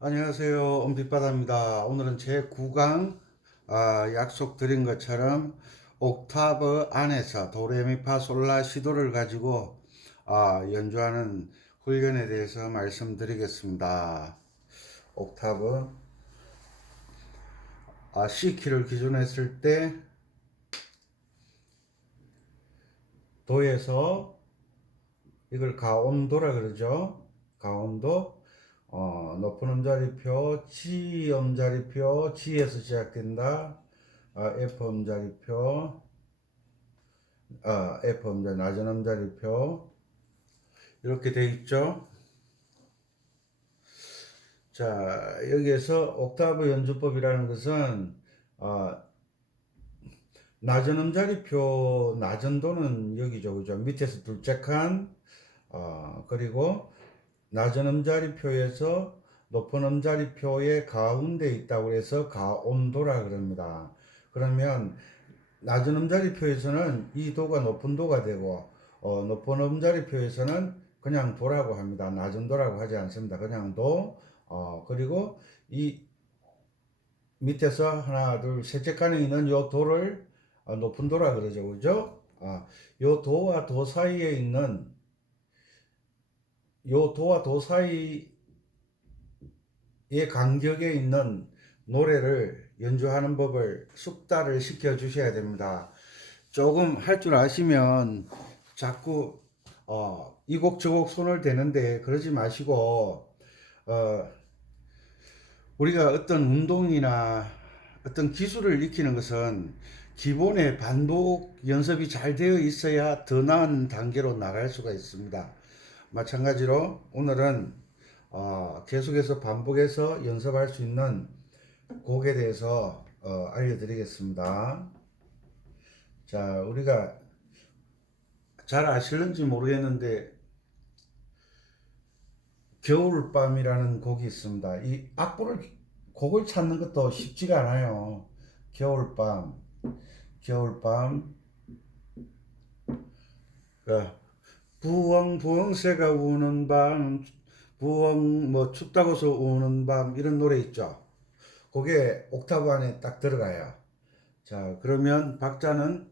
안녕하세요. 엄빛바다입니다. 오늘은 제 9강 약속드린 것처럼 옥타브 안에서 도레미파솔라시도를 가지고 연주하는 훈련에 대해서 말씀드리겠습니다. 옥타브 C키를 기준으로 했을 때 도에서 이걸 가온도라 그러죠. 가온도 높은 음자리표, G 음자리표, G에서 시작된다. F 음자리표, F 음자리, 낮은 음자리표. 이렇게 돼 있죠. 자, 여기에서 옥타브 연주법이라는 것은, 낮은 음자리표, 낮은 도는 여기죠. 그죠? 밑에서 둘째 칸, 그리고 낮은 음자리표에서 높은 음자리표의 가운데 있다고 해서 가온도라 그럽니다. 그러면 낮은 음자리표에서는 이 도가 높은 도가 되고 높은 음자리표에서는 그냥 도라고 합니다. 낮은 도라고 하지 않습니다. 그냥 도. 그리고 이 밑에서 하나 둘 셋째 칸에 있는 요 도를 높은 도라 그러죠. 그죠? 요 도와 도 사이에 있는 요 도와 도 사이의 간격에 있는 노래를 연주하는 법을 숙달을 시켜 주셔야 됩니다. 조금 할 줄 아시면 자꾸 이 곡 저 곡 손을 대는데 그러지 마시고 우리가 어떤 운동이나 어떤 기술을 익히는 것은 기본의 반복 연습이 잘 되어 있어야 더 나은 단계로 나갈 수가 있습니다. 마찬가지로 오늘은 계속해서 반복해서 연습할 수 있는 곡에 대해서 알려드리겠습니다. 자, 우리가 잘 아실는지 모르겠는데 겨울밤이라는 곡이 있습니다. 이 악보를 곡을 찾는 것도 쉽지가 않아요. 겨울밤, 겨울밤, 그 부엉부엉 새가 우는 밤, 부엉 뭐 춥다고서 우는 밤 이런 노래 있죠. 그게 옥타브 안에 딱 들어가요. 자, 그러면 박자는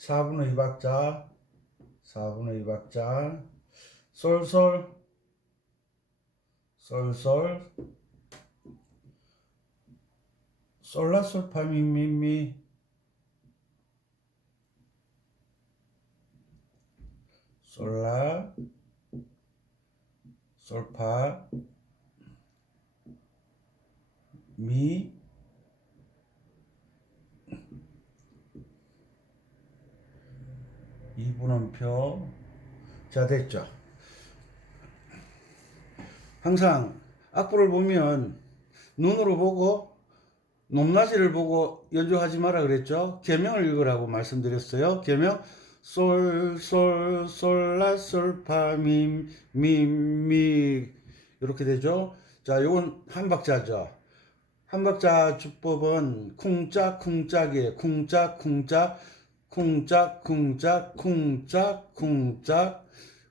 4분의 2박자, 4분의 2박자, 솔솔, 솔솔, 솔라솔파 미미미, 솔라, 솔파, 미, 2분음표. 자, 됐죠. 항상 악보를 보면 눈으로 보고 높낮이를 보고 연주하지 마라 그랬죠. 계명을 읽으라고 말씀드렸어요. 계명 솔, 솔, 솔, 라, 솔, 파, 미, 미, 미 이렇게 되죠. 자, 요건 한 박자죠. 한 박자 주법은 쿵짝 쿵짝이에요. 쿵짝 쿵짝 쿵짝 쿵짝 쿵짝 쿵짝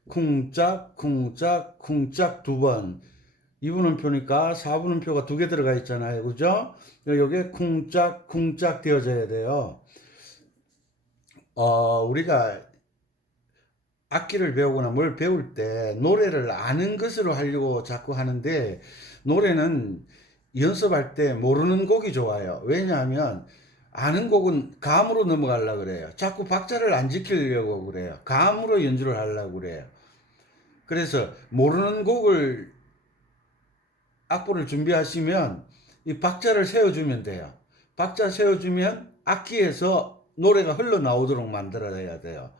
쿵짝 쿵짝 쿵짝 두 번. 2분음표니까 4분음표가 두 개 들어가 있잖아요. 그죠? 여기에 쿵짝 쿵짝 되어져야 돼요. 우리가 악기를 배우거나 뭘 배울 때 노래를 아는 것으로 하려고 자꾸 하는데 노래는 연습할 때 모르는 곡이 좋아요. 왜냐하면 아는 곡은 감으로 넘어가려고 그래요. 자꾸 박자를 안 지키려고 그래요. 감으로 연주를 하려고 그래요. 그래서 모르는 곡을 악보를 준비하시면 이 박자를 세워주면 돼요. 박자 세워주면 악기에서 노래가 흘러나오도록 만들어야 돼요.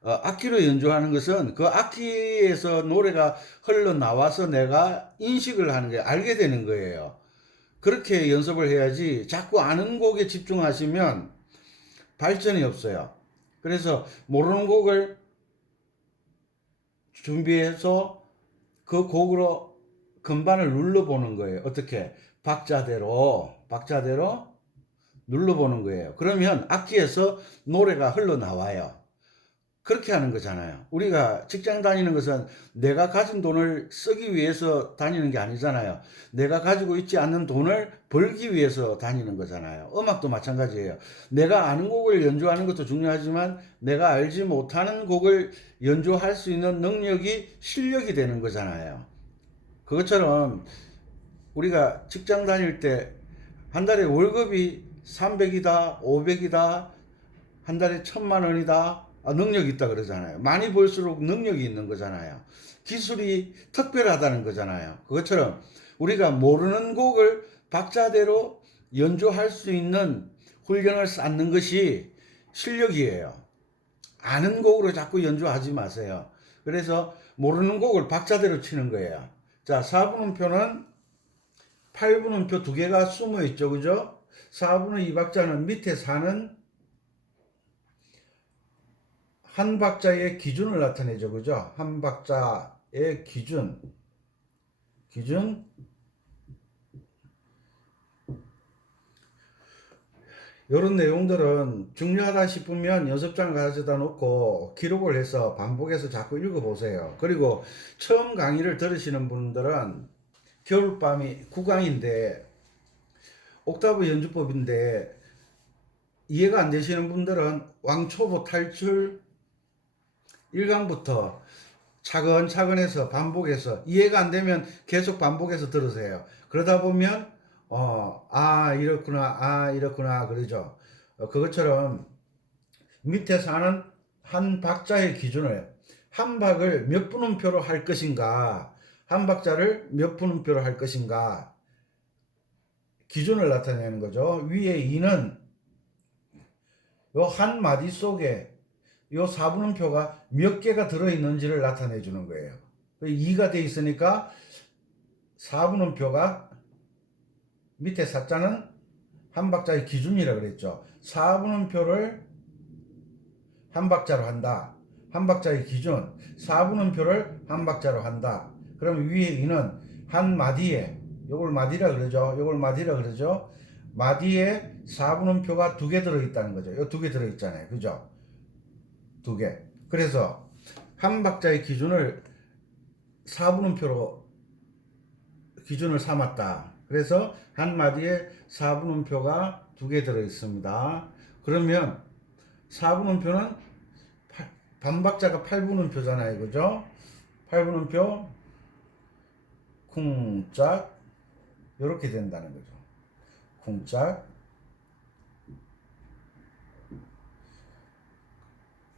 악기로 연주하는 것은 그 악기에서 노래가 흘러나와서 내가 인식을 하는 게 알게 되는 거예요. 그렇게 연습을 해야지 자꾸 아는 곡에 집중하시면 발전이 없어요. 그래서 모르는 곡을 준비해서 그 곡으로 건반을 눌러보는 거예요. 어떻게? 박자대로 눌러보는 거예요. 그러면 악기에서 노래가 흘러나와요. 그렇게 하는 거잖아요. 우리가 직장 다니는 것은 내가 가진 돈을 쓰기 위해서 다니는 게 아니잖아요. 내가 가지고 있지 않는 돈을 벌기 위해서 다니는 거잖아요. 음악도 마찬가지예요. 내가 아는 곡을 연주하는 것도 중요하지만 내가 알지 못하는 곡을 연주할 수 있는 능력이 실력이 되는 거잖아요. 그것처럼 우리가 직장 다닐 때 한 달에 월급이 300이다, 500이다, 한 달에 1000만 원이다. 능력이 있다 그러잖아요. 많이 벌수록 능력이 있는 거잖아요. 기술이 특별하다는 거잖아요. 그것처럼 우리가 모르는 곡을 박자대로 연주할 수 있는 훈련을 쌓는 것이 실력이에요. 아는 곡으로 자꾸 연주하지 마세요. 그래서 모르는 곡을 박자대로 치는 거예요. 자, 4분음표는 8분음표 두 개가 숨어 있죠. 그죠? 4분의 2박자는 밑에 4는 한 박자의 기준을 나타내죠. 그죠? 한 박자의 기준. 이런 내용들은 중요하다 싶으면 연습장 가져다 놓고 기록을 해서 반복해서 자꾸 읽어보세요. 그리고 처음 강의를 들으시는 분들은 겨울밤이 9강인데 옥타브 연주법인데 이해가 안 되시는 분들은 왕초보 탈출 1강부터 차근차근 해서 반복해서 이해가 안 되면 계속 반복해서 들으세요. 그러다 보면 이렇구나 그러죠. 그것처럼 밑에 사는 한 박자의 기준을 한 박을 몇 분음표로 할 것인가, 한 박자를 몇 분음표로 할 것인가 기준을 나타내는 거죠. 위에 2는 요 한 마디 속에 요 4분음표가 몇 개가 들어있는지를 나타내 주는 거예요. 2가 돼 있으니까 4분음표가 밑에 4자는 한 박자의 기준이라고 그랬죠. 4분음표를 한 박자로 한다. 한 박자의 기준. 4분음표를 한 박자로 한다. 그럼 위에 2는 한 마디에 요걸 마디라 그러죠. 마디에 4분음표가 2개 들어있다는 거죠. 요 2개 들어있잖아요. 그죠? 2개. 그래서 한 박자의 기준을 4분음표로 기준을 삼았다. 그래서 한 마디에 4분음표가 2개 들어있습니다. 그러면 4분음표는 반박자가 8분음표잖아요. 그죠? 8분음표 쿵짝 이렇게 된다는 거죠. 쿵짝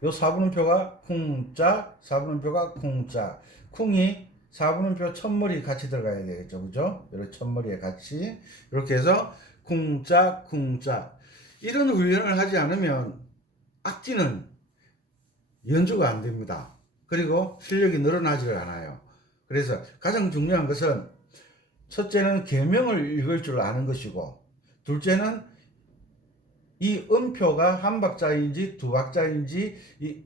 요 4분음표가 쿵짝 4분음표가 쿵짝 쿵이 4분음표 첫머리 같이 들어가야 되겠죠. 그죠? 이렇게 첫머리에 같이 이렇게 해서 쿵짝 이런 훈련을 하지 않으면 악기는 연주가 안 됩니다. 그리고 실력이 늘어나지를 않아요. 그래서 가장 중요한 것은 첫째는 계명을 읽을 줄 아는 것이고 둘째는 이 음표가 한 박자인지 두 박자인지 이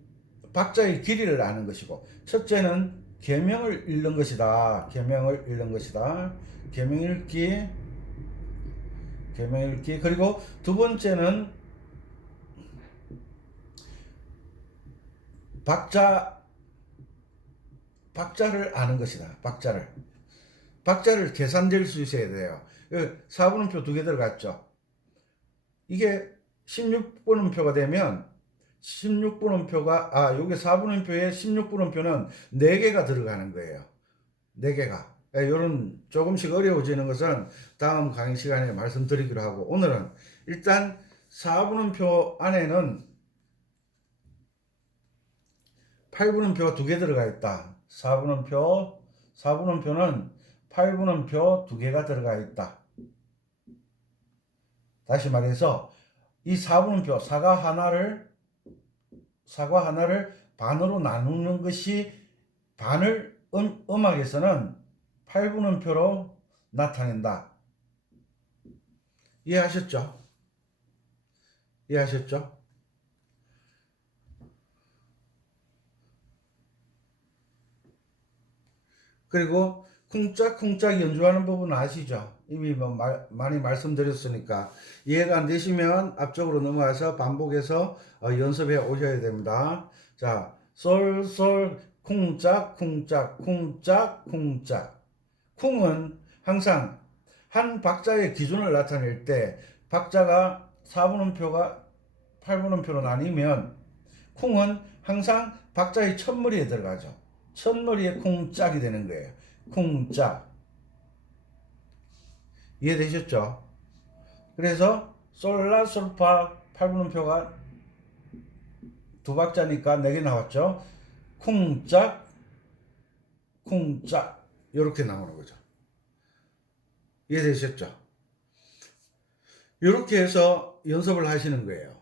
박자의 길이를 아는 것이고 첫째는 계명을 읽는 것이다. 계명 읽기 그리고 두 번째는 박자를 아는 것이다. 박자를 계산될 수 있어야 돼요. 4분음표 2개 들어갔죠. 이게 16분음표가 되면 16분음표가 여기 4분음표에 16분음표는 4개가 들어가는 거예요. 4개가. 이런 조금씩 어려워지는 것은 다음 강의 시간에 말씀드리기로 하고 오늘은 일단 4분음표 안에는 8분음표가 2개 들어가 있다. 4분음표는 8분음표 2개가 들어가 있다. 다시 말해서 이 4분음표 사과 하나를 반으로 나누는 것이 반을 음악에서는 8분음표로 나타낸다. 이해하셨죠? 그리고 쿵짝쿵짝 연주하는 법은 아시죠? 이미 많이 말씀드렸으니까 이해가 안 되시면 앞쪽으로 넘어가서 반복해서 연습해 오셔야 됩니다. 자, 솔, 솔, 쿵짝, 쿵짝, 쿵짝, 쿵짝. 쿵은 항상 한 박자의 기준을 나타낼 때 박자가 4분음표가 8분음표로 나뉘면 쿵은 항상 박자의 첫머리에 들어가죠. 첫머리에 쿵짝이 되는 거예요. 쿵짝. 이해되셨죠? 그래서 솔라 솔파 8분음표가 두 박자니까 4개 나왔죠. 쿵짝 쿵짝 이렇게 나오는 거죠. 이해되셨죠? 이렇게 해서 연습을 하시는 거예요.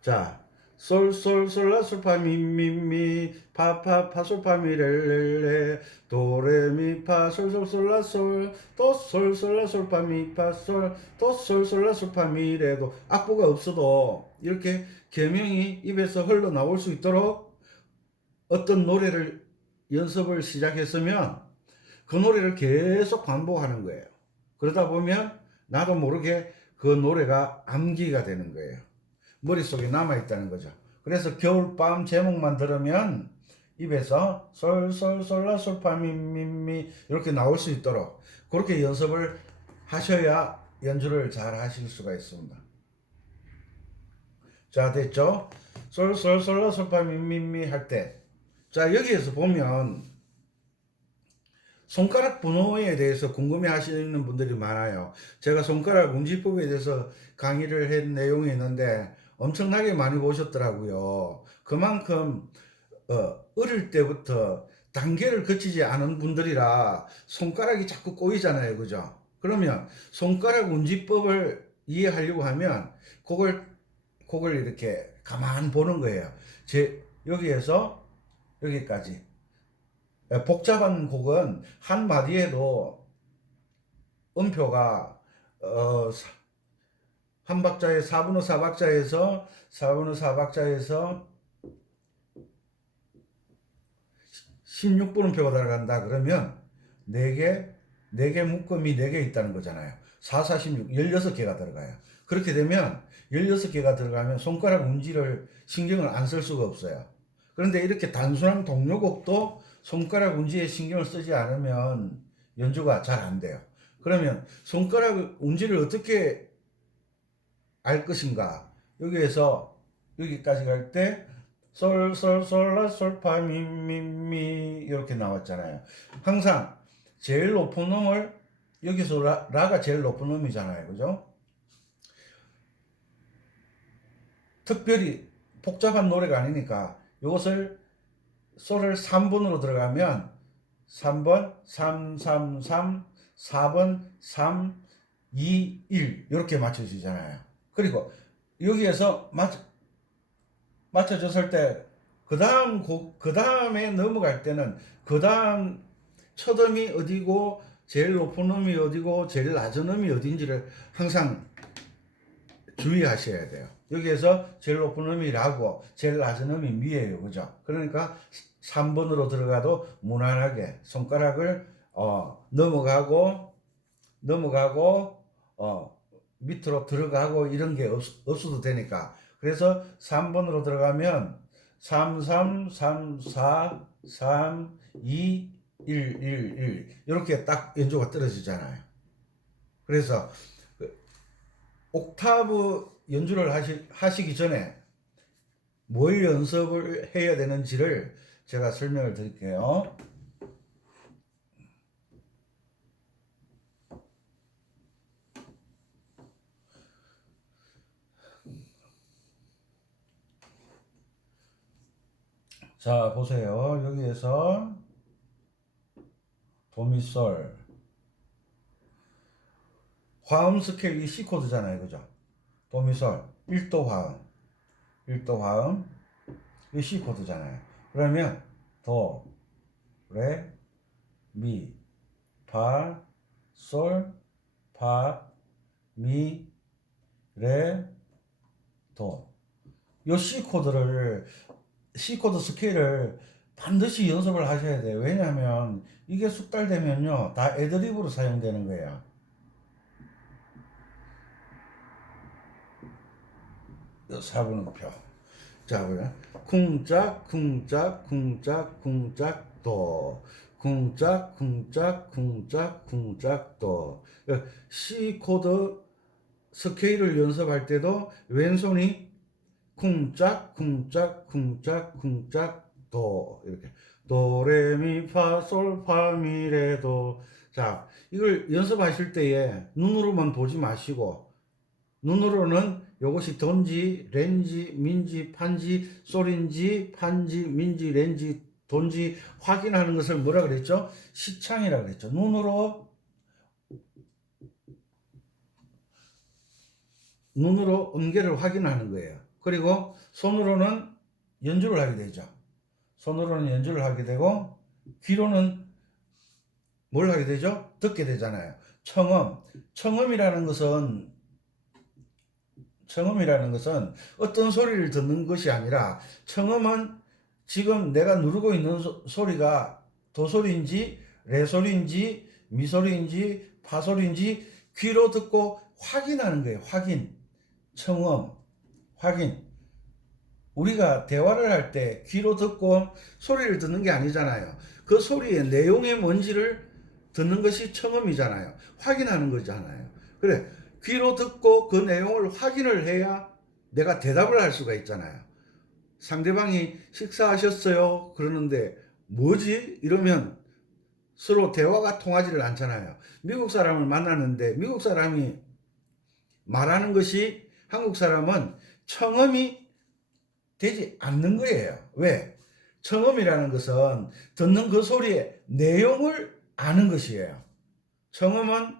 자, 솔, 솔, 솔라, 솔파, 미, 미, 미, 파, 파, 파, 솔, 파, 미, 레, 레, 레, 도, 레, 미, 파, 솔, 솔, 솔라, 솔, 도, 솔, 솔라, 솔, 파, 미, 파, 솔, 도, 솔, 솔라, 솔, 파, 미, 레, 도. 악보가 없어도 이렇게 계명이 입에서 흘러나올 수 있도록 어떤 노래를 연습을 시작했으면 그 노래를 계속 반복하는 거예요. 그러다 보면 나도 모르게 그 노래가 암기가 되는 거예요. 머릿속에 남아있다는 거죠. 그래서 겨울밤 제목만 들으면 입에서 솔솔솔라 솔파 미미미 이렇게 나올 수 있도록 그렇게 연습을 하셔야 연주를 잘 하실 수가 있습니다. 자, 됐죠? 솔솔솔라 솔파 미미미 할 때, 자, 여기에서 보면 손가락 번호에 대해서 궁금해 하시는 분들이 많아요. 제가 손가락 운지법에 대해서 강의를 한 내용이 있는데 엄청나게 많이 보셨더라고요. 그만큼 어릴 때부터 단계를 거치지 않은 분들이라 손가락이 자꾸 꼬이잖아요. 그죠? 그러면 손가락 운지법을 이해하려고 하면 그걸 이렇게 가만 보는 거예요. 여기에서 여기까지. 복잡한 곡은 한 마디에도 음표가 한 박자에 4분의 4박자에서 4분의 4박자에서 16분음표가 들어간다 그러면 4개 묶음이 4개 있다는 거잖아요. 4, 4, 16, 16개가 들어가요. 그렇게 되면 16개가 들어가면 손가락 운지를 신경을 안 쓸 수가 없어요. 그런데 이렇게 단순한 동요곡도 손가락 운지에 신경을 쓰지 않으면 연주가 잘 안 돼요. 그러면 손가락 운지를 어떻게 알 것인가? 여기에서 여기까지 갈 때 솔, 솔, 솔, 라, 솔, 파, 미, 미, 미 이렇게 나왔잖아요. 항상 제일 높은 음을 여기서 라가 제일 높은 음이잖아요. 그죠? 특별히 복잡한 노래가 아니니까 이것을 솔을 3번으로 들어가면 3번 3, 3, 3, 4번 3, 2, 1 이렇게 맞춰지잖아요. 그리고 여기에서 맞춰졌을 때 그 다음에 넘어갈 때는 그 다음 첫 음이 어디고 제일 높은 음이 어디고 제일 낮은 음이 어딘지를 항상 주의하셔야 돼요. 여기에서 제일 높은 음이 라고 제일 낮은 음이 미예요. 그죠? 그러니까 3번으로 들어가도 무난하게 손가락을 넘어가고 밑으로 들어가고 이런 게 없어도 되니까. 그래서 3번으로 들어가면 3, 3, 3, 4, 3, 2, 1, 1, 1 이렇게 딱 연주가 떨어지잖아요. 그래서 옥타브 연주를 하시기 전에 뭘 연습을 해야 되는지를 제가 설명을 드릴게요. 자, 보세요. 여기에서 도미솔 화음 스케일이 C 코드잖아요. 그죠? 도미솔 1도 화음 1도 화음 이 C 코드잖아요. 그러면 도, 레, 미, 파, 솔, 파, 미, 레, 도. 요 C 코드를 C 코드 스케일을 반드시 연습을 하셔야 돼요. 왜냐하면 이게 숙달되면요 다 애드립으로 사용되는 거예요. 4분음표. 자, 그래. 쿵짝, 쿵짝, 쿵짝, 쿵짝, 도. 쿵짝, 쿵짝, 쿵짝, 쿵짝, 도. C 코드 스케일을 연습할 때도 왼손이 쿵짝, 쿵짝, 쿵짝, 쿵짝, 도. 이렇게. 도레미파솔파미레도. 자, 이걸 연습하실 때에 눈으로만 보지 마시고, 눈으로는 이것이 돈지, 렌지, 민지, 판지, 솔인지, 판지, 민지, 렌지, 돈지 확인하는 것을 뭐라 그랬죠? 시창이라 그랬죠. 눈으로 음계를 확인하는 거예요. 그리고 손으로는 연주를 하게 되죠. 손으로는 연주를 하게 되고 귀로는 뭘 하게 되죠? 듣게 되잖아요. 청음이라는 것은 어떤 소리를 듣는 것이 아니라 청음은 지금 내가 누르고 있는 소리가 도소리인지 레소리인지 미소리인지 파소리인지 귀로 듣고 확인하는 거예요. 청음, 확인. 우리가 대화를 할 때 귀로 듣고 소리를 듣는 게 아니잖아요. 그 소리의 내용이 뭔지를 듣는 것이 청음이잖아요. 확인하는 거잖아요. 그래, 귀로 듣고 그 내용을 확인을 해야 내가 대답을 할 수가 있잖아요. 상대방이 식사하셨어요? 그러는데 뭐지? 이러면 서로 대화가 통하지를 않잖아요. 미국 사람을 만났는데 미국 사람이 말하는 것이 한국 사람은 청음이 되지 않는 거예요. 왜? 청음이라는 것은 듣는 그 소리의 내용을 아는 것이에요. 청음은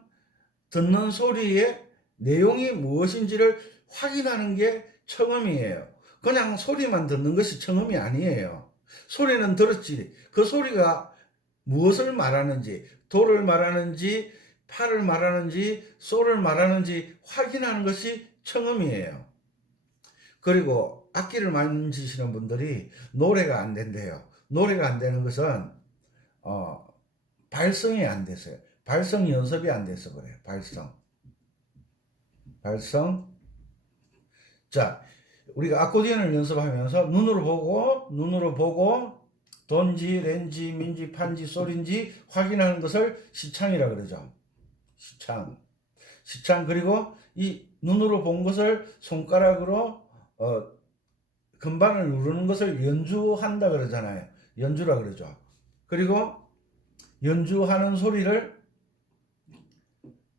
듣는 소리의 내용이 무엇인지를 확인하는 게 청음이에요. 그냥 소리만 듣는 것이 청음이 아니에요. 소리는 들었지. 그 소리가 무엇을 말하는지, 도를 말하는지, 파를 말하는지, 소를 말하는지 확인하는 것이 청음이에요. 그리고 악기를 만지시는 분들이 노래가 안 된대요. 노래가 안 되는 것은 발성이 안 됐어요. 발성 연습이 안 돼서 그래요. 발성. 자, 우리가 아코디언을 연습하면서 눈으로 보고 돈지, 렌지, 민지, 판지, 솔인지 확인하는 것을 시창이라 그러죠. 시창. 그리고 이 눈으로 본 것을 손가락으로 건반을 누르는 것을 연주한다 그러잖아요. 연주라 그러죠. 그리고 연주하는 소리를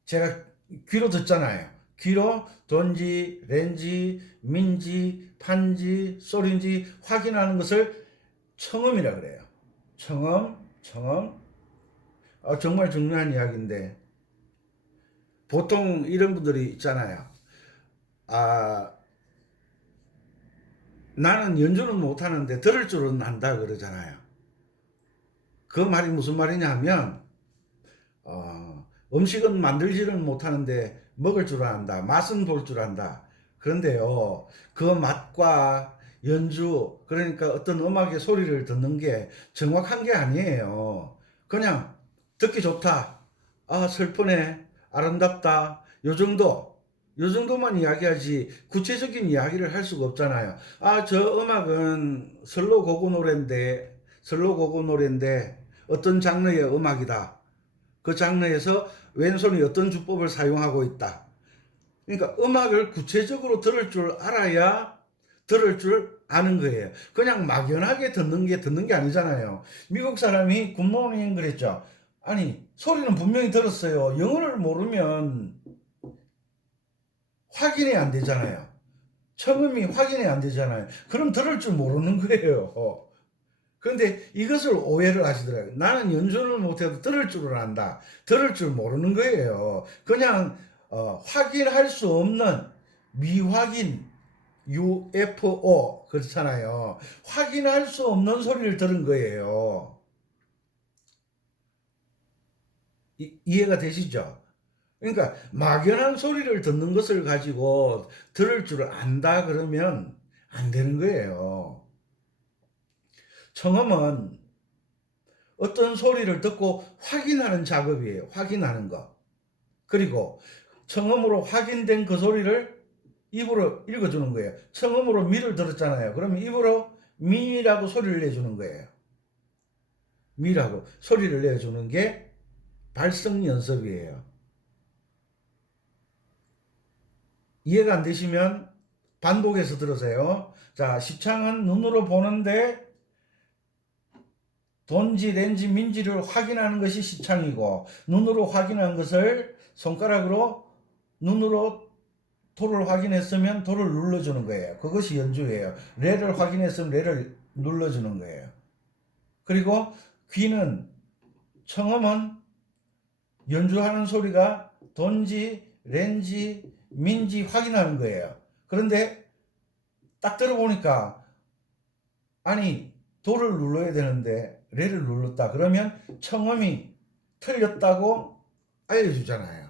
제가 귀로 듣잖아요. 귀로 돈지, 렌지, 민지, 판지, 솔인지 확인하는 것을 청음이라 그래요. 청음. 정말 중요한 이야기인데 보통 이런 분들이 있잖아요. 나는 연주는 못하는데 들을 줄은 안다 그러잖아요. 그 말이 무슨 말이냐 하면 음식은 만들지는 못하는데 먹을 줄 안다. 맛은 볼 줄 안다. 그런데요, 그 맛과 연주, 그러니까 어떤 음악의 소리를 듣는 게 정확한 게 아니에요. 그냥 듣기 좋다. 슬프네. 아름답다. 요 정도만 이야기하지 구체적인 이야기를 할 수가 없잖아요. 저 음악은 슬로우 고고 노래인데 어떤 장르의 음악이다. 그 장르에서 왼손이 어떤 주법을 사용하고 있다. 그러니까 음악을 구체적으로 들을 줄 알아야 들을 줄 아는 거예요. 그냥 막연하게 듣는 게 아니잖아요. 미국 사람이 굿모닝 그랬죠. 아니, 소리는 분명히 들었어요. 영어를 모르면 확인이 안 되잖아요. 청음이 확인이 안 되잖아요. 그럼 들을 줄 모르는 거예요. 그런데 이것을 오해를 하시더라고요. 나는 연주를 못해도 들을 줄을 안다. 들을 줄 모르는 거예요. 그냥 확인할 수 없는 미확인 UFO 그렇잖아요. 확인할 수 없는 소리를 들은 거예요. 이해가 되시죠? 그러니까 막연한 소리를 듣는 것을 가지고 들을 줄을 안다 그러면 안 되는 거예요. 청음은 어떤 소리를 듣고 확인하는 작업이에요. 확인하는 거. 그리고 청음으로 확인된 그 소리를 입으로 읽어주는 거예요. 청음으로 미를 들었잖아요. 그러면 입으로 미라고 소리를 내주는 거예요. 미라고 소리를 내주는 게 발성 연습이에요. 이해가 안 되시면 반복해서 들으세요. 자, 시창은 눈으로 보는데 돈지, 렌지, 민지를 확인하는 것이 시창이고, 눈으로 확인한 것을 손가락으로 눈으로 도를 확인했으면 도를 눌러주는 거예요. 그것이 연주예요. 레를 확인했으면 레를 눌러주는 거예요. 그리고 귀는, 청음은 연주하는 소리가 돈지, 렌지, 민지 확인하는 거예요. 그런데 딱 들어보니까 아니 도를 눌러야 되는데 레를 눌렀다. 그러면 청음이 틀렸다고 알려주잖아요.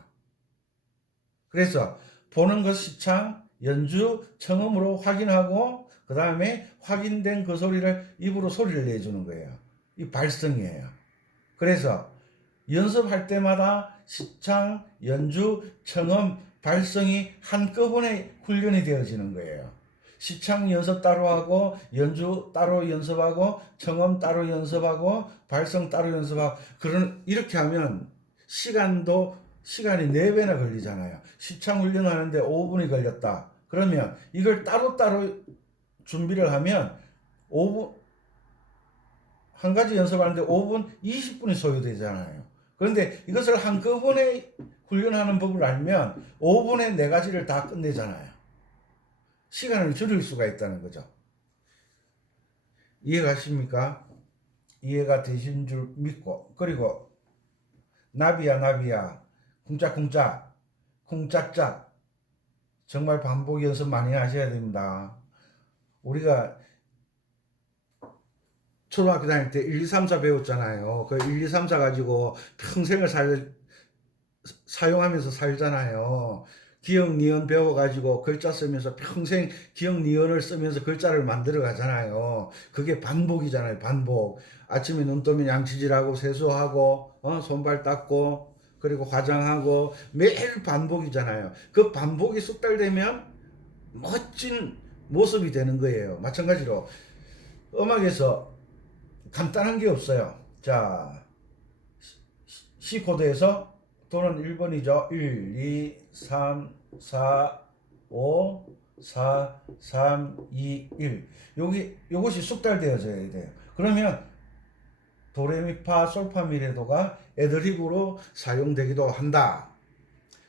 그래서 보는 것 시창, 연주, 청음으로 확인하고 그 다음에 확인된 그 소리를 입으로 소리를 내주는 거예요. 이 발성이에요. 그래서 연습할 때마다 시창, 연주, 청음, 발성이 한꺼번에 훈련이 되어지는 거예요. 시창 연습 따로 하고, 연주 따로 연습하고, 청음 따로 연습하고, 발성 따로 연습하고, 이렇게 하면 시간이 4배나 걸리잖아요. 시창 훈련하는데 5분이 걸렸다. 그러면 이걸 따로따로 준비를 하면 5분, 한 가지 연습하는데 5분, 20분이 소요되잖아요. 그런데 이것을 한꺼번에 훈련하는 법을 알면 5분에 4가지를 다 끝내잖아요. 시간을 줄일 수가 있다는 거죠. 이해가십니까? 이해가 되신 줄 믿고, 그리고 나비야 쿵짝쿵짝 쿵짝짝 정말 반복 연습 많이 하셔야 됩니다. 우리가 초등학교 다닐 때 1, 2, 3, 4 배웠잖아요. 그 1, 2, 3, 4 가지고 평생을 사용하면서 살잖아요. 기억, 니은 배워가지고 글자 쓰면서 평생 기억, 니은을 쓰면서 글자를 만들어 가잖아요. 그게 반복이잖아요. 반복. 아침에 눈 뜨면 양치질하고 세수하고 손발 닦고 그리고 화장하고 매일 반복이잖아요. 그 반복이 숙달되면 멋진 모습이 되는 거예요. 마찬가지로 음악에서 간단한 게 없어요. 자, C 코드에서 또는 1번이죠. 1, 2, 3, 4, 5, 4, 3, 2, 1. 요것이 숙달되어져야 돼요. 그러면 도레미파 솔파미레도가 애드립으로 사용되기도 한다.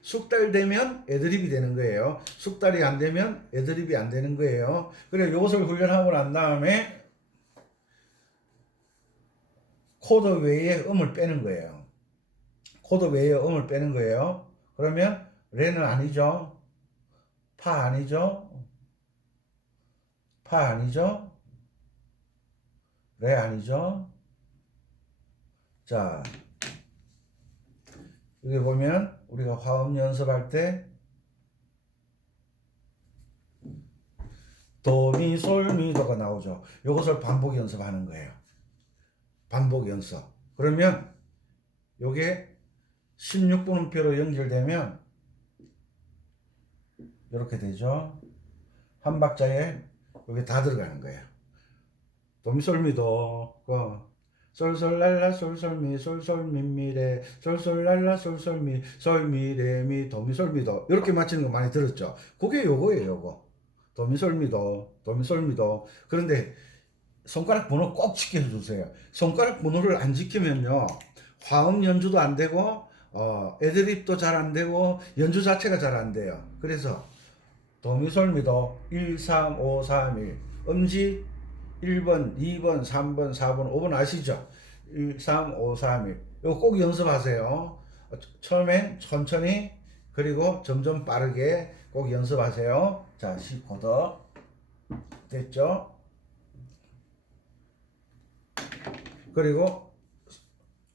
숙달되면 애드립이 되는 거예요. 숙달이 안 되면 애드립이 안 되는 거예요. 그래 요것을 훈련하고 난 다음에 코드 외에 음을 빼는 거예요. 코드 외에 음을 빼는 거예요. 그러면 레는 아니죠. 파 아니죠. 파 아니죠. 레 아니죠. 자, 여기 보면 우리가 화음 연습할 때 도미솔미도가 나오죠. 이것을 반복 연습하는 거예요. 반복 연습. 그러면 요게 16분음표로 연결되면 이렇게 되죠. 한 박자에 여기 다 들어가는 거예요. 도미솔미도 솔솔랄라 솔솔미 솔솔미미레 솔솔랄라 솔솔미 솔미레미 도미솔미도 이렇게 맞히는 거 많이 들었죠. 그게 요거예요. 요거 도미솔미도 도미솔미도. 그런데 손가락 번호 꼭 지켜주세요. 손가락 번호를 안 지키면요 화음 연주도 안 되고 애드립도 잘 안 되고 연주 자체가 잘 안 돼요. 그래서 도미솔미도 1, 3, 5, 3, 1 음지 1번, 2번, 3번, 4번, 5번 아시죠? 1, 3, 5, 3, 1 이거 꼭 연습하세요. 처음엔 천천히 그리고 점점 빠르게 꼭 연습하세요. 자, C 코드 됐죠? 그리고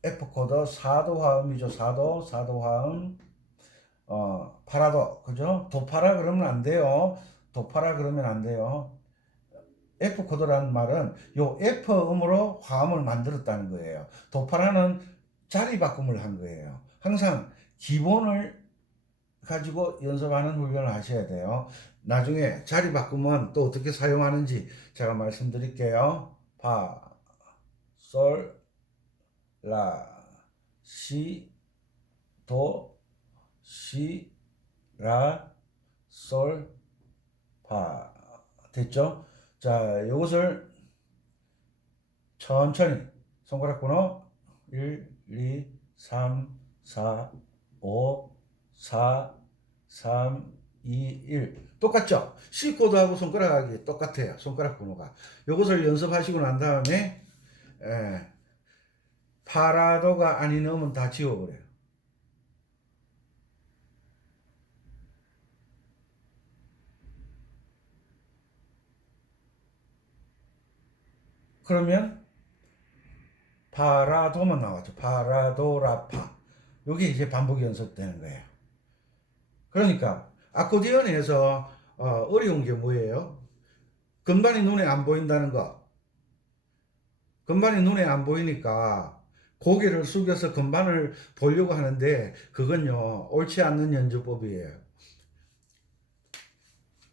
F 코드 4도 화음이죠. 4도 화음. 파라도 그죠? 도파라 그러면 안 돼요. 도파라 그러면 안 돼요. F 코드라는 말은 요 F 음으로 화음을 만들었다는 거예요. 도파라는 자리 바꿈을 한 거예요. 항상 기본을 가지고 연습하는 훈련을 하셔야 돼요. 나중에 자리 바꾸면 또 어떻게 사용하는지 제가 말씀드릴게요. 파, 솔, 라, 시, 도, 시, 라, 솔, 파. 됐죠? 자, 이것을 천천히 손가락 번호 1, 2, 3, 4, 5, 4, 3, 2, 1 똑같죠? C 코드하고 손가락이 똑같아요. 손가락 번호가. 이것을 연습하시고 난 다음에 파라도가 아니 넣으면 다 지워버려요. 그러면 파라도만 나왔죠. 파라도라파. 이게 이제 반복 연습되는 거예요. 그러니까 아코디언에서 어려운 게 뭐예요? 건반이 눈에 안 보인다는 거. 건반이 눈에 안 보이니까 고개를 숙여서 건반을 보려고 하는데 그건요 옳지 않는 연주법이에요.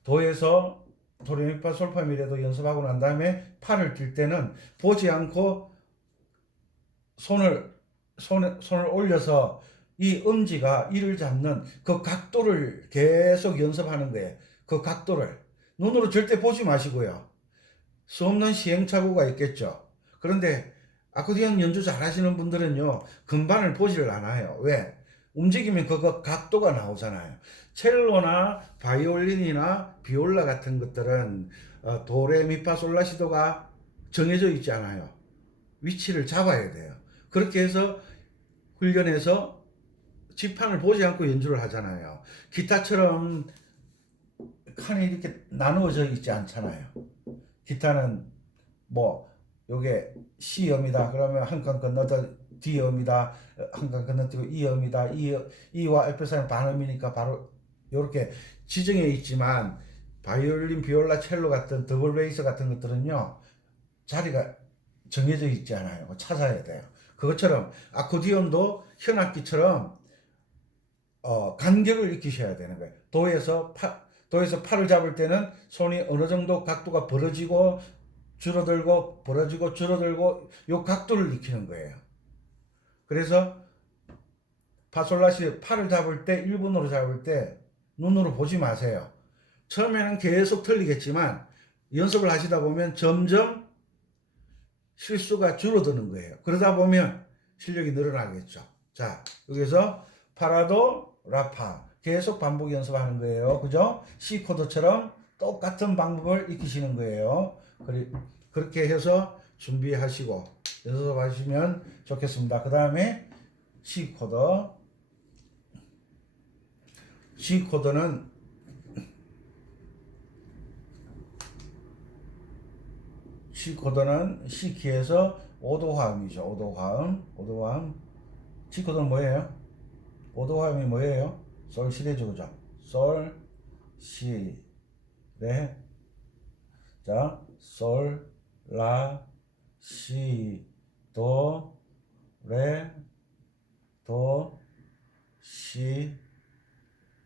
도에서 도레미파 솔파미레도 연습하고 난 다음에 팔을 들 때는 보지 않고 손을 올려서 이 엄지가 이를 잡는 그 각도를 계속 연습하는 거예요. 그 각도를 눈으로 절대 보지 마시고요. 수 없는 시행착오가 있겠죠. 그런데 아코디언 연주 잘하시는 분들은요 건반을 보지를 않아요. 왜? 움직이면 그 각도가 나오잖아요. 첼로나 바이올린이나 비올라 같은 것들은 도레미파솔라시도가 정해져 있지 않아요. 위치를 잡아야 돼요. 그렇게 해서 훈련해서 지판을 보지 않고 연주를 하잖아요. 기타처럼 칸이 이렇게 나누어져 있지 않잖아요. 기타는 뭐 요게 C음이다 그러면 한 칸 건너서 D음이다 한 칸 건너뛰고 E음이다 E와 F 사이는 반음이니까 바로 요렇게 지정해 있지만 바이올린, 비올라, 첼로 같은 더블 베이스 같은 것들은요 자리가 정해져 있지 않아요. 찾아야 돼요. 그것처럼 아코디언도 현악기처럼 간격을 익히셔야 되는 거예요. 도에서 팔을 잡을 때는 손이 어느 정도 각도가 벌어지고 줄어들고 벌어지고 줄어들고 요 각도를 익히는 거예요. 그래서 파솔라시 팔을 잡을 때 1분으로 잡을 때 눈으로 보지 마세요. 처음에는 계속 틀리겠지만 연습을 하시다 보면 점점 실수가 줄어드는 거예요. 그러다 보면 실력이 늘어나겠죠. 자, 여기서 파라도 라파 계속 반복 연습하는 거예요. 그죠? C 코드처럼 똑같은 방법을 익히시는 거예요. 그렇게 해서 준비하시고 연습하시면 좋겠습니다. 그 다음에 C 코드. C 코드는 C 키에서 5도 화음이죠. 5도 화음. 5도 화음. C 코드는 뭐예요? 5도 화음이 뭐예요? 솔 시레죠. 그죠? 솔 시 레. 자, 솔 라 시 도 레 도 시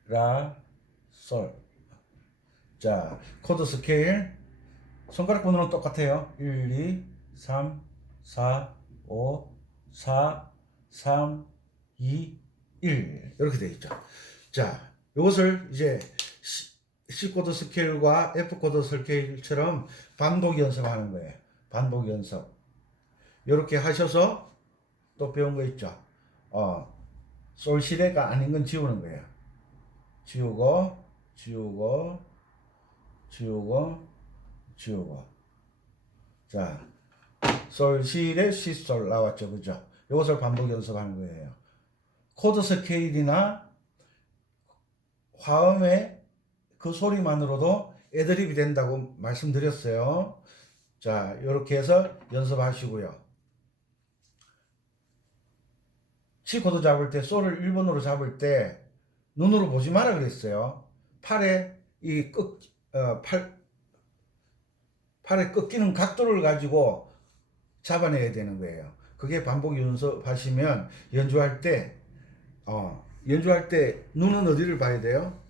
라 솔. 자, 코드 스케일 손가락 번호는 똑같아요. 1, 2, 3, 4, 5, 4, 3, 2, 1 이렇게 되어 있죠. 자, 이것을 이제 C 코드 스케일과 F 코드 스케일처럼 반복 연습하는 거예요. 반복 연습. 이렇게 하셔서 또 배운 거 있죠. 솔시레가 아닌 건 지우는 거예요. 지우고, 지우고, 지우고, 지우고. 자, 솔시레 시솔 나왔죠. 그죠? 이것을 반복 연습하는 거예요. 코드 스케일이나 화음의 그 소리만으로도 애드립이 된다고 말씀드렸어요. 자, 이렇게 해서 연습하시고요. C 코드 잡을 때, 솔을 1번으로 잡을 때 눈으로 보지 마라 그랬어요. 팔에 팔에 꺾이는 각도를 가지고 잡아내야 되는 거예요. 그게 반복 연습하시면 연주할 때 연주할 때 눈은 어디를 봐야 돼요?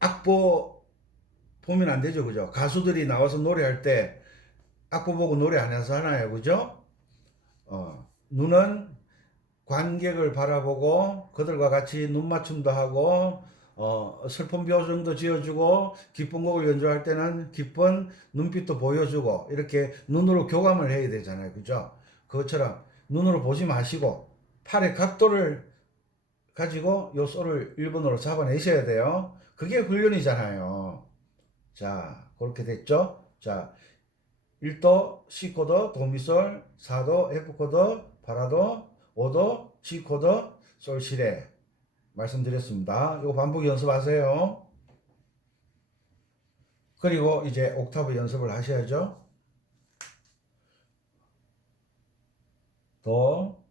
악보 보면 안 되죠, 그죠? 가수들이 나와서 노래할 때 악보 보고 노래 안 해서 하나요, 그죠? 눈은 관객을 바라보고 그들과 같이 눈 맞춤도 하고 슬픈 표정도 지어주고 기쁜 곡을 연주할 때는 기쁜 눈빛도 보여주고 이렇게 눈으로 교감을 해야 되잖아요, 그죠? 그것처럼 눈으로 보지 마시고 팔의 각도를 가지고 요 소를 1번으로 잡아내셔야 돼요. 그게 훈련이잖아요. 자, 그렇게 됐죠? 자, 1도 C코드 도미솔, 4도 F코드 파라도, 5도 G코드 솔시레 말씀드렸습니다. 이거 반복 연습하세요. 그리고 이제 옥타브 연습을 하셔야죠. 도,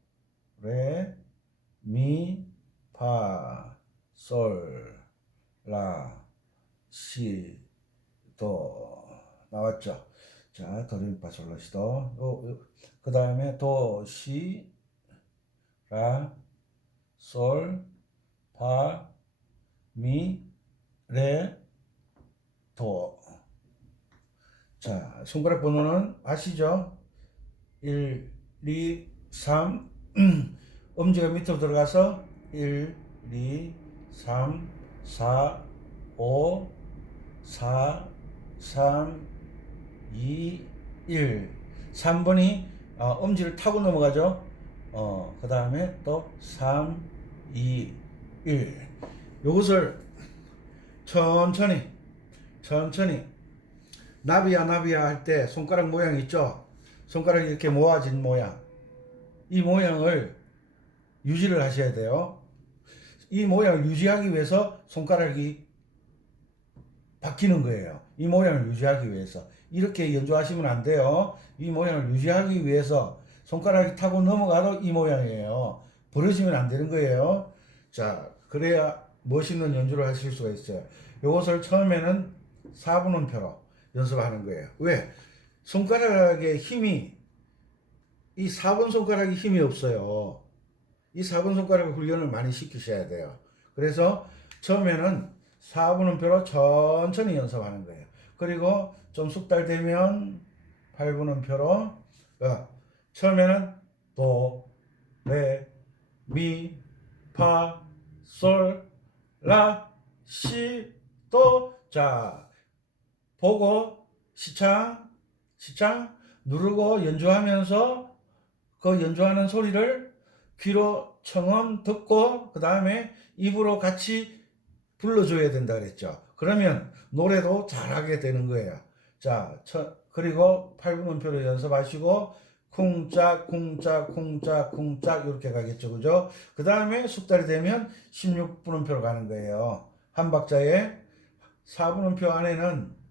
레, 미, 파, 솔, 라, 시, 도 나왔죠. 자, 도레미파솔라시도. 그 다음에 도, 시, 라, 솔, 파, 미, 레, 도. 자, 손가락 번호는 아시죠? 1, 2, 3. 엄지가 밑으로 들어가서 1, 2, 3, 4, 5, 4, 3, 2, 1. 3번이 엄지를 타고 넘어가죠. 그 다음에 또 3, 2, 1. 요것을 천천히 나비야 할 때 손가락 모양 있죠. 손가락이 이렇게 모아진 모양. 이 모양을 유지를 하셔야 돼요. 이 모양을 유지하기 위해서 손가락이 바뀌는 거예요. 이 모양을 유지하기 위해서. 이렇게 연주하시면 안 돼요. 이 모양을 유지하기 위해서 손가락이 타고 넘어가도 이 모양이에요. 부러지면 안 되는 거예요. 자, 그래야 멋있는 연주를 하실 수가 있어요. 이것을 처음에는 4분음표로 연습하는 거예요. 왜? 손가락의 힘이, 이 4번 손가락이 힘이 없어요. 이 4번 손가락을 훈련을 많이 시키셔야 돼요. 그래서 처음에는 4분음표로 천천히 연습하는 거예요. 그리고 좀 숙달되면 8분음표로 처음에는 도, 레, 미, 파, 솔, 라, 시, 도. 자, 보고 시창 누르고 연주하면서 그 연주하는 소리를 귀로 청음 듣고 그 다음에 입으로 같이 불러줘야 된다 그랬죠. 그러면 노래도 잘하게 되는 거예요. 자, 그리고 8분음표로 연습하시고 쿵짝 이렇게 가겠죠, 그죠? 그 다음에 숙달이 되면 16분음표로 가는 거예요. 한 박자에 4분음표 안에는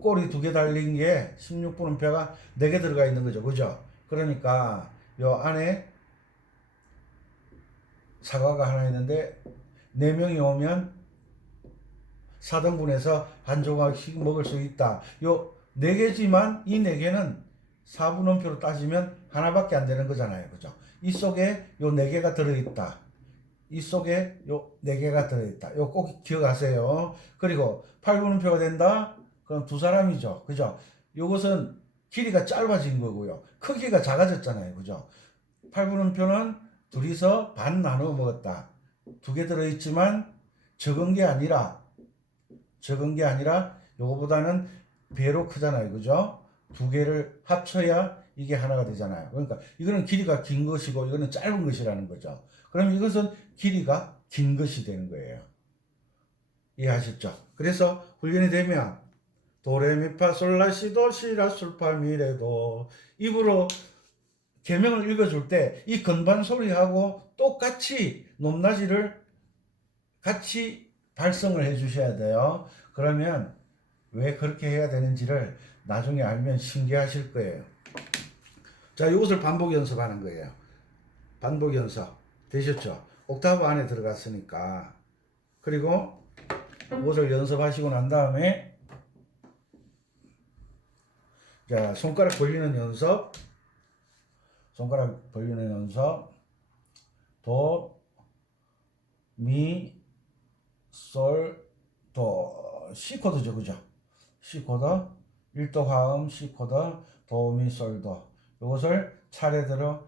꼬리 2개 달린 게 16분음표가 4개 들어가 있는 거죠, 그죠? 그러니까 요 안에 사과가 하나 있는데 4명이 오면 4등분해서 한 조각씩 먹을 수 있다. 요 4개지만 이 4개는 4분음표로 따지면 하나밖에 안 되는 거잖아요, 그죠? 이 속에 요 4개가 들어있다. 이 속에 요 4개가 들어있다. 요 꼭 기억하세요. 그리고 8분음표가 된다? 그럼 2사람이죠. 그죠? 요것은 길이가 짧아진 거고요. 크기가 작아졌잖아요. 그죠? 8분음표는 둘이서 반 나누어 먹었다. 2개 들어있지만 적은 게 아니라 요거보다는 배로 크잖아요. 그죠? 2개를 합쳐야 이게 하나가 되잖아요. 그러니까 이거는 길이가 긴 것이고 이거는 짧은 것이라는 거죠. 그럼 이것은 길이가 긴 것이 되는 거예요. 이해하셨죠? 그래서 훈련이 되면 도레미파솔라시도 시라솔파미레도 입으로 계명을 읽어줄 때 이 건반 소리하고 똑같이 높낮이를 같이 발성을 해주셔야 돼요. 그러면 왜 그렇게 해야 되는지를 나중에 알면 신기하실 거예요. 자, 이것을 반복 연습하는 거예요. 반복 연습 되셨죠? 옥타브 안에 들어갔으니까. 그리고 이것을 연습하시고 난 다음에 자, 손가락 벌리는 연습, 손가락 벌리는 연습. 도, 미, 솔, 도. C 코드죠, 그죠? C 코드, 1도 화음 C 코드, 도, 미, 솔, 도. 이것을 차례대로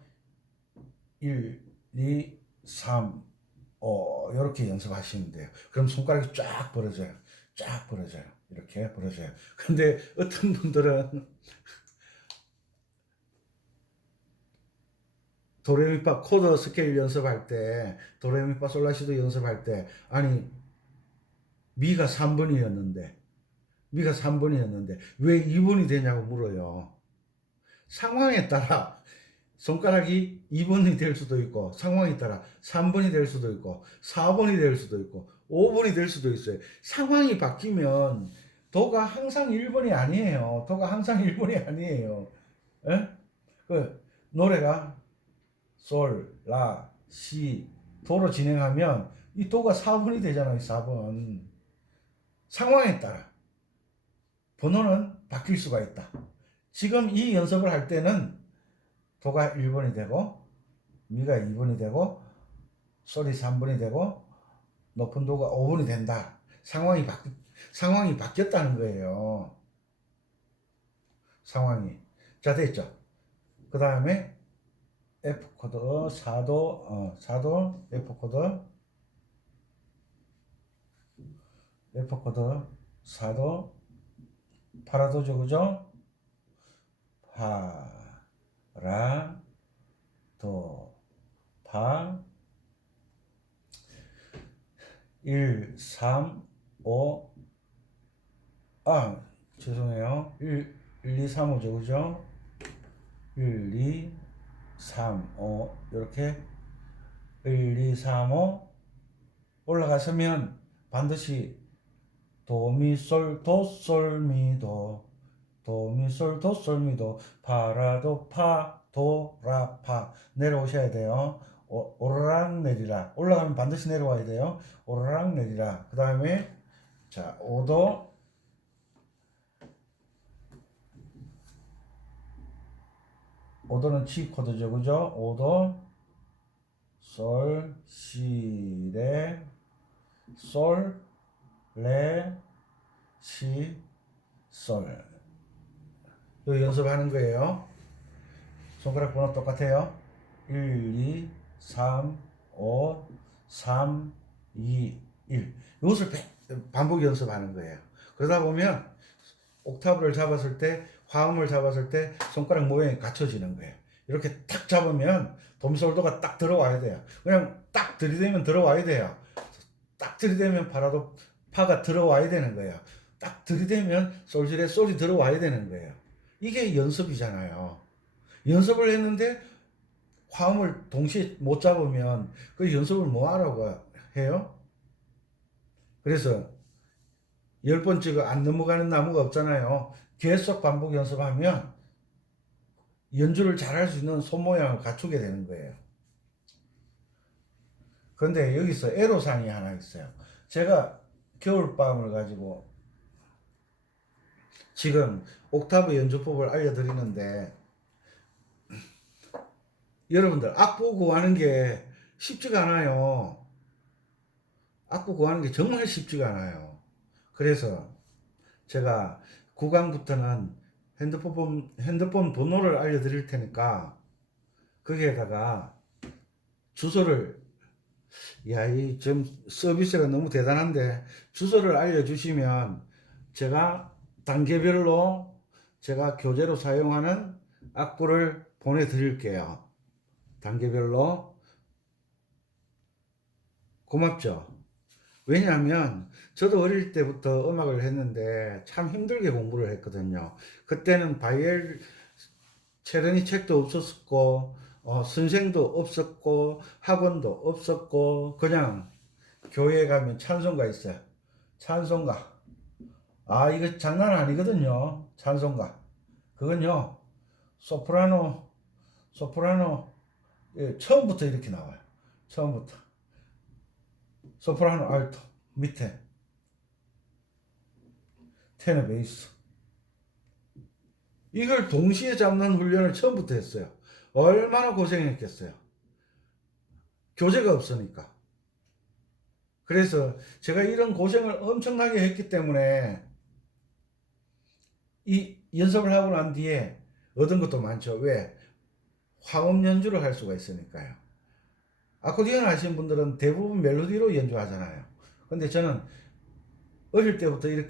1, 2, 3, 5 이렇게 연습하시면 돼요. 그럼 손가락이 쫙 벌어져요. 쫙 벌어져요. 이렇게 벌어져요. 근데 어떤 분들은 도레미파 코드 스케일 연습할 때, 도레미파 솔라시도 연습할 때, 아니 미가 3번이었는데 미가 3번이었는데 왜 2번이 되냐고 물어요. 상황에 따라 손가락이 2번이 될 수도 있고, 상황에 따라 3번이 될 수도 있고, 4번이 될 수도 있고, 5번이 될 수도 있어요. 상황이 바뀌면 도가 항상 1번이 아니에요. 도가 항상 1번이 아니에요. 에? 그 노래가 솔, 라, 시, 도로 진행하면 이 도가 4번이 되잖아요. 4번. 상황에 따라 번호는 바뀔 수가 있다. 지금 이 연습을 할 때는 도가 1번이 되고 미가 2번이 되고 솔이 3번이 되고 높은 도가 5번이 된다. 상황이 바뀌었다는 거예요. 상황이. 자, 됐죠? 그 다음에 F 코드 4도 4도 F 코드 4도 파라도죠, 그죠? 파라 도 파 1 3 5 죄송해요. 1 2 3 5죠, 그죠? 1 2 3 5 이렇게 1 2 3 5 올라가서면 반드시 도미솔 도솔미도 도미솔 도솔미도 파라도 파 도라파 내려오셔야 돼요. 오르락 내리라. 올라가면 반드시 내려와야 돼요. 오르락 내리라. 그 다음에 자 5도 5도는 C 코드죠, 그죠? 5도 솔, 시, 레, 솔, 레, 시, 솔. 이거 연습하는 거예요. 손가락 번호 똑같아요. 1, 2, 3, 5, 3, 2, 1. 이것을 반복 연습하는 거예요. 그러다 보면 옥타브를 잡았을 때, 화음을 잡았을 때 손가락 모양이 갖춰지는 거예요. 이렇게 딱 잡으면 도미솔도가 딱 들어와야 돼요. 그냥 딱 들이대면 들어와야 돼요. 딱 들이대면 파라도 파가 들어와야 되는 거예요. 딱 들이대면 솔시레 솔이 들어와야 되는 거예요. 이게 연습이잖아요. 연습을 했는데 화음을 동시에 못 잡으면 그 연습을 뭐 하라고 해요? 그래서 10번 찍어 안 넘어가는 나무가 없잖아요. 계속 반복 연습하면 연주를 잘할 수 있는 손 모양을 갖추게 되는 거예요. 그런데 여기서 애로사항이 하나 있어요. 제가 겨울밤을 가지고 지금 옥타브 연주법을 알려드리는데 여러분들 악보 구하는 게 쉽지가 않아요. 악보 구하는 게 정말 쉽지가 않아요. 그래서 제가 9강부터는 핸드폰 번호를 알려드릴 테니까 거기에다가 주소를 이 좀 서비스가 너무 대단한데 주소를 알려주시면 제가 단계별로 제가 교재로 사용하는 악보를 보내드릴게요. 단계별로. 고맙죠? 왜냐하면 저도 어릴 때부터 음악을 했는데 참 힘들게 공부를 했거든요. 그때는 바이엘 체르니 책도 없었고 선생도 없었고 학원도 없었고 그냥 교회에 가면 찬송가 있어요. 찬송가. 이거 장난 아니거든요. 찬송가. 그건요. 소프라노 처음부터 이렇게 나와요. 처음부터. 소프라노 알토 밑에 테너 베이스 이걸 동시에 잡는 훈련을 처음부터 했어요. 얼마나 고생했겠어요. 교재가 없으니까. 그래서 제가 이런 고생을 엄청나게 했기 때문에 이 연습을 하고 난 뒤에 얻은 것도 많죠. 왜? 화음 연주를 할 수가 있으니까요. 아코디언 하시는 분들은 대부분 멜로디로 연주하잖아요. 근데 저는 어릴 때부터 이렇게